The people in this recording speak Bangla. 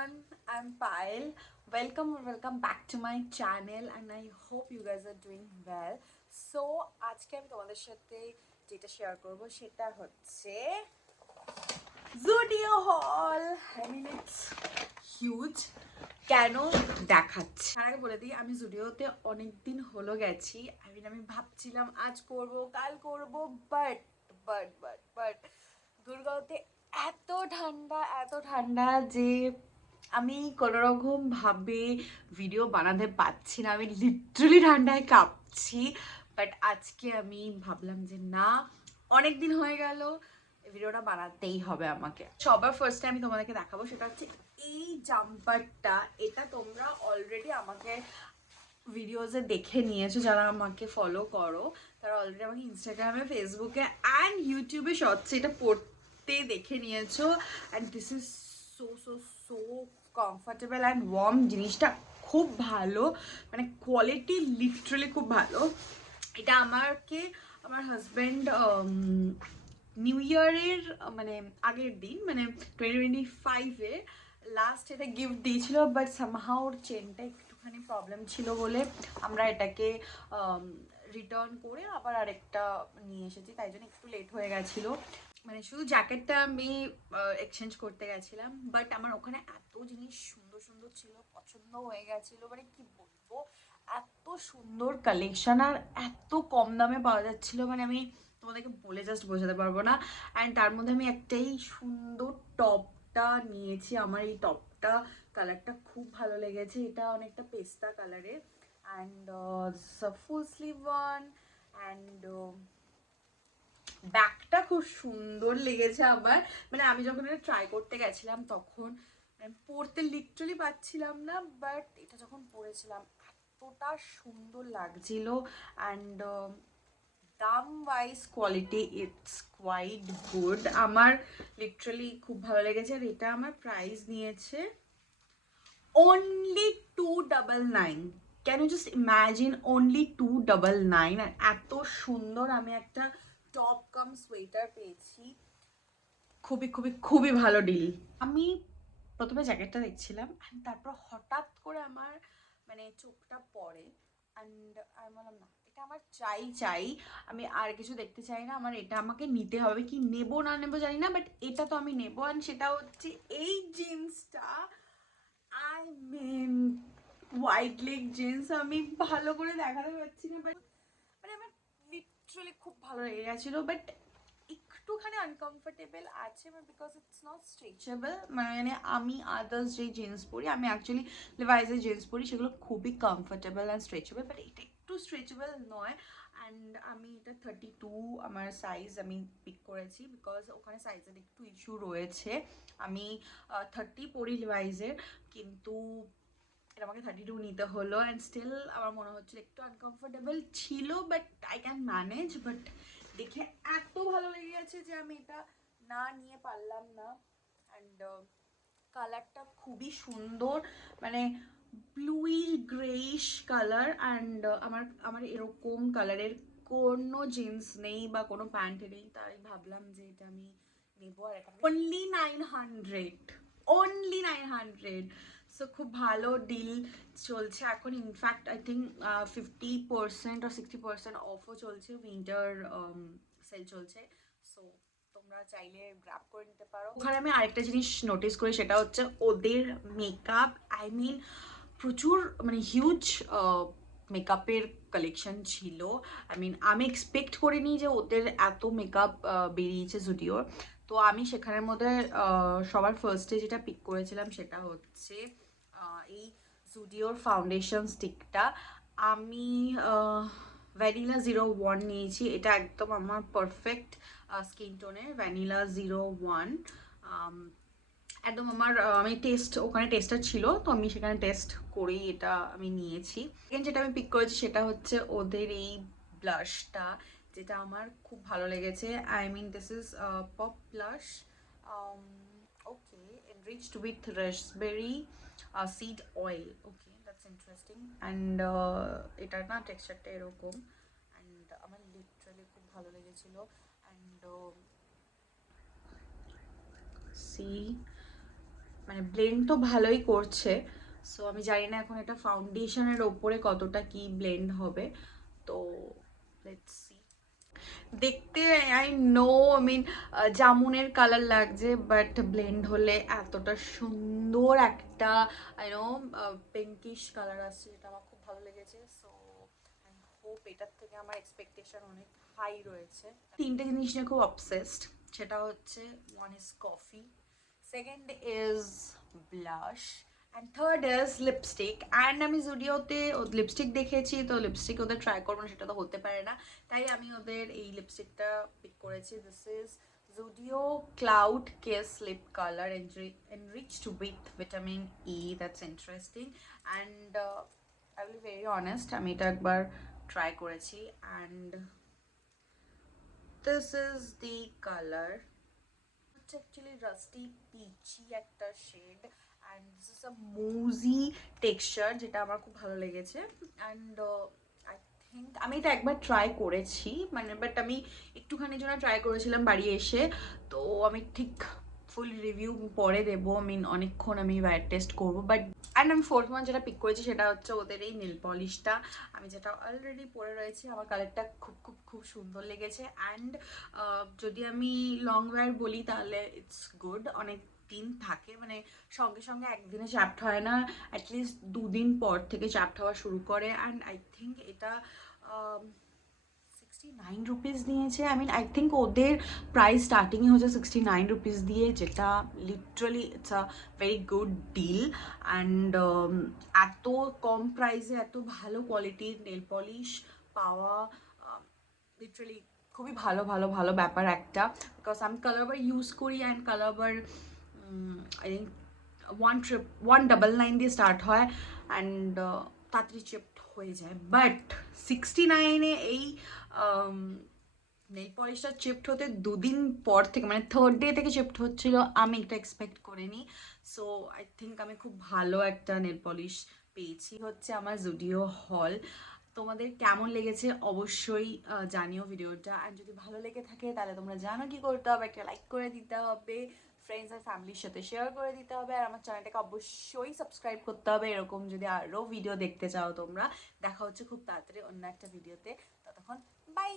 everyone, I'm Payal. Welcome back to my channel and I hope you guys are doing well. So আজকে আমি তোমাদের সাথে যেটা শেয়ার করব সেটা হচ্ছে জুডিও হল। I mean it's huge. কেন দেখাচ্ছি তার আগে বলে দিই, আমি জুডিওতে অনেক দিন হলো গেছি। আমি ভাবছিলাম আজ করব কাল করব, বাট দুর্গাতে এত ঠান্ডা যে আমি কোনোরকম ভাবে ভিডিও বানাতে পারছি না। আমি লিটারালি ঠান্ডায় কাঁপছি। বাট আজকে আমি ভাবলাম যে না, অনেক দিন হয়ে গেল, ভিডিওটা বানাতেই হবে আমাকে। সবার ফার্স্টে আমি তোমাদেরকে দেখাবো সেটা হচ্ছে এই জাম্পারটা। এটা তোমরা অলরেডি আমাকে ভিডিওসে দেখে নিয়েছো, যারা আমাকে ফলো করো তারা অলরেডি আমাকে ইনস্টাগ্রামে, ফেসবুকে অ্যান্ড ইউটিউবে শর্টসে এটা পড়তে দেখে নিয়েছো। And this is so so so comfortable and worm. জিনিসটা খুব ভালো, মানে কোয়ালিটি লিটারালি খুব ভালো। এটা আমাকে আমার হাজব্যান্ড নিউ ইয়ারের মানে আগের দিন, মানে 2025-এ লাস্ট এটা গিফট দিয়েছিল। বাট সামহাও ওর চেনটা একটুখানি প্রবলেম ছিল বলে আমরা এটাকে রিটার্ন করে আবার আরেকটা নিয়ে এসেছি, তাই জন্য একটু লেট হয়ে গেছিলো। মানে শুধু জ্যাকেটটা আমি এক্সচেঞ্জ করতে গেছিলাম, বাট আমার ওখানে এত জিনিস সুন্দর সুন্দর ছিল, পছন্দ হয়ে গেছিলো। মানে কি বলবো, এত সুন্দর কালেকশন আর এত কম দামে পাওয়া যাচ্ছিলো, মানে আমি তোমাদেরকে বলে জাস্ট বোঝাতে পারবো না। অ্যান্ড তার মধ্যে আমি একটাই সুন্দর টপটা নিয়েছি। আমার এই টপটা কালারটা খুব ভালো লেগেছে, এটা অনেকটা পেস্তা কালারের। And full sleeve one. And ব্যাগটা খুব সুন্দর লেগেছে আমার। মানে আমি যখন এটা ট্রাই করতে গেছিলাম তখন পরতে লিটারালি পাচ্ছিলাম না, বাট এটা যখন পরেছিলাম এতটা সুন্দর লাগছিল। অ্যান্ড দাম wise quality it's quite good. আমার লিটারালি খুব ভালো লেগেছে। আর এটা আমার প্রাইস নিয়েছে only 299। Can you just imagine, only 299। আর এত সুন্দর আমি একটা টপ কাম সোয়েটার পেয়েছি। খুবই খুবই খুবই ভালো ডিল। আমি প্রথমে জ্যাকেটটা দেখছিলাম অ্যান্ড তারপর হঠাৎ করে আমার মানে চোখটা পড়ে। অ্যান্ড আমি বললাম না, এটা আমার চাই। আমি আর কিছু দেখতে চাই না, আমার এটা আমাকে নিতে হবে। কি নেবো না নেবো জানি না, বাট এটা তো আমি নেবো। অ্যান্ড সেটা হচ্ছে এই জিন্সটা। I mean white leg jeans. আমি ভালো করে দেখাতে পারছি না, বাট মানে আমার লিটারালি খুব ভালো লেগে গেছিলো। বাট একটুখানি আনকমফোর্টেবল আছে, বিকজ ইটস নট স্ট্রেচেবল। মানে আমি আদার্স যে জিন্স পরি, আমি অ্যাকচুয়ালি লিভাইসের জিন্স পরি, সেগুলো খুবই কমফোর্টেবল অ্যান্ড স্ট্রেচেবল, বাট এটা একটু স্ট্রেচেবল নয়। অ্যান্ড আমি এটা 32 আমার সাইজ আমি পিক করেছি, বিকজ ওখানে সাইজের একটু ইস্যু রয়েছে। আমি 30 পরি লিভাইসের, কিন্তু এটা আমাকে 32 নিতে হলো। অ্যান্ড স্টিল আমার মনে হচ্ছিল একটু আনকমফোর্টেবল ছিল, but I can manage. But দেখে এত ভালো লেগে গেছে যে আমি এটা না নিয়ে পারলাম না। অ্যান্ড কালারটা খুবই সুন্দর, মানে ব্লুই গ্রেইশ কালার। অ্যান্ড আমার আমার এরকম কালারের কোনো জিন্স নেই বা কোনো প্যান্ট নেই, তাই ভাবলাম যে এটা আমি নেবো। আর এটা only 900 সো খুব ভালো ডিল চলছে এখন। ইনফ্যাক্ট আই থিঙ্ক 50% or 60% অফও চলছে, উইন্টার সেল চলছে। সো তোমরা চাইলে গ্র্যাব করে নিতে পারো। ওখানে আমি আরেকটা জিনিস নোটিস করি, সেটা হচ্ছে ওদের মেকআপ। আই মিন প্রচুর, মানে হিউজ মেকআপের কালেকশন ছিল। আই মিন আমি এক্সপেক্ট করিনি যে ওদের এত মেকআপ বেরিয়েছে জুডিওর। তো আমি সেখানের মধ্যে সবার ফার্স্টে যেটা পিক করেছিলাম সেটা হচ্ছে এই জুডিওর ফাউন্ডেশন স্টিকটা। আমি ভ্যানিলা 01 নিয়েছি। এটা একদম আমার পারফেক্ট স্কিন টোনের ভ্যানিলা 01। একদম আমার আমি ওখানে টেস্টার ছিল, তো আমি সেখানে টেস্ট করেই এটা আমি নিয়েছি। এখানে যেটা আমি পিক করেছি সেটা হচ্ছে ওদের এই ব্লাশটা, যেটা আমার খুব ভালো লেগেছে। I mean this is pop blush, okay, enriched with raspberry seed oil. Okay, that's interesting. And এটার না টেক্সচারটা এরকম। অ্যান্ড আমার লিটারালি খুব ভালো লেগেছিল। অ্যান্ড সি মানে ব্লেন্ড তো ভালোই করছে। সো আমি জানি না এখন এটা ফাউন্ডেশনের ওপরে কতটা কি ব্লেন্ড হবে, তো লেটস সি। দেখতে আই নো, আই মিন জামুনের কালার লাগছে, বাট ব্লেন্ড হলে এতটা সুন্দর একটা আই নো পিঙ্কিশ কালার আসছে, যেটা আমার খুব ভালো লেগেছে। সো আই হোপ এটার থেকে আমার এক্সপেকটেশন অনেক হাই রয়েছে। তিনটে জিনিস নিয়ে খুব অবসেসড, সেটা হচ্ছে one is coffee, second is blush, and third is lipstick. And আমি জুডিওতে লিপস্টিক দেখেছি, তো লিপস্টিক ওদের ট্রাই করবো না সেটা তো হতে পারে না, তাই আমি ওদের এই লিপস্টিকটা পিক করেছি। This is Zudio cloud kiss lip colour enriched with vitamin E. That's interesting. And I will be very honest, আমি এটা একবার ট্রাই করেছি, and this is the color. It's actually rusty peachy একটা শেড, and this is a moussy texture, যেটা আমার খুব ভালো লেগেছে। অ্যান্ড আই থিঙ্ক আমি এটা একবার ট্রাই করেছি, মানে বাট আমি একটুখানি জন্য ট্রাই করেছিলাম বাড়ি এসে, তো আমি ঠিক ফুল রিভিউ পরে দেবো। আমি অনেকক্ষণ আমি ওয়্যার টেস্ট করবো, বাট অ্যান্ড আমি ফোর্থ ওয়ান যেটা পিক করেছি সেটা হচ্ছে ওদের এই নেল পলিশটা, আমি যেটা অলরেডি পরে রয়েছি। আমার কালারটা খুব খুব খুব সুন্দর লেগেছে। অ্যান্ড যদি আমি লং ওয়্যার বলি তাহলে ইটস গুড, অনেক দিন থাকে, মানে সঙ্গে সঙ্গে একদিনে চ্যাপ্ট হয় না, অ্যাটলিস্ট 2 দিন পর থেকে চ্যাপ্ট হওয়া শুরু করে। অ্যান্ড আই থিঙ্ক এটা 69 রুপিস নিয়েছে। আই মিন আই থিঙ্ক ওদের প্রাইস স্টার্টিংই হচ্ছে 69 রুপিস দিয়ে, যেটা literally it's a very good deal. And এত কম প্রাইসে এত ভালো কোয়ালিটির নেল পলিশ পাওয়া লিটারালি খুবই ভালো ভালো ভালো ব্যাপার একটা, বিকজ আমি কালারবার ইউজ করি, অ্যান্ড কালারবার আই থিঙ্ক 199 দিয়ে স্টার্ট হয়, অ্যান্ড তাড়াতাড়ি চিপড হয়ে যায়। বাট 69-এ এই নেল পলিশটা চিপড হতে 2 দিন পর থেকে, মানে থার্ড ডে থেকে চিপড হচ্ছিল, আমি এটা এক্সপেক্ট করিনি। সো আই থিঙ্ক আমি খুব ভালো একটা নেল পলিশ পেয়েছি। হচ্ছে আমার জুডিও হল। তোমাদের কেমন লেগেছে অবশ্যই জানিও ভিডিওটা, অ্যান্ড যদি ভালো লেগে থাকে তাহলে তোমরা জানো কি করতে হবে, একটা লাইক করে দিতে হবে, ফ্রেন্ডস আর ফ্যামিলির সাথে শেয়ার করে দিতে হবে, আর আমার চ্যানেলটাকে অবশ্যই সাবস্ক্রাইব করতে হবে এরকম যদি আরও ভিডিও দেখতে চাও তোমরা। দেখা হচ্ছে খুব তাড়াতাড়ি অন্য একটা ভিডিওতে, ততক্ষণ বাই।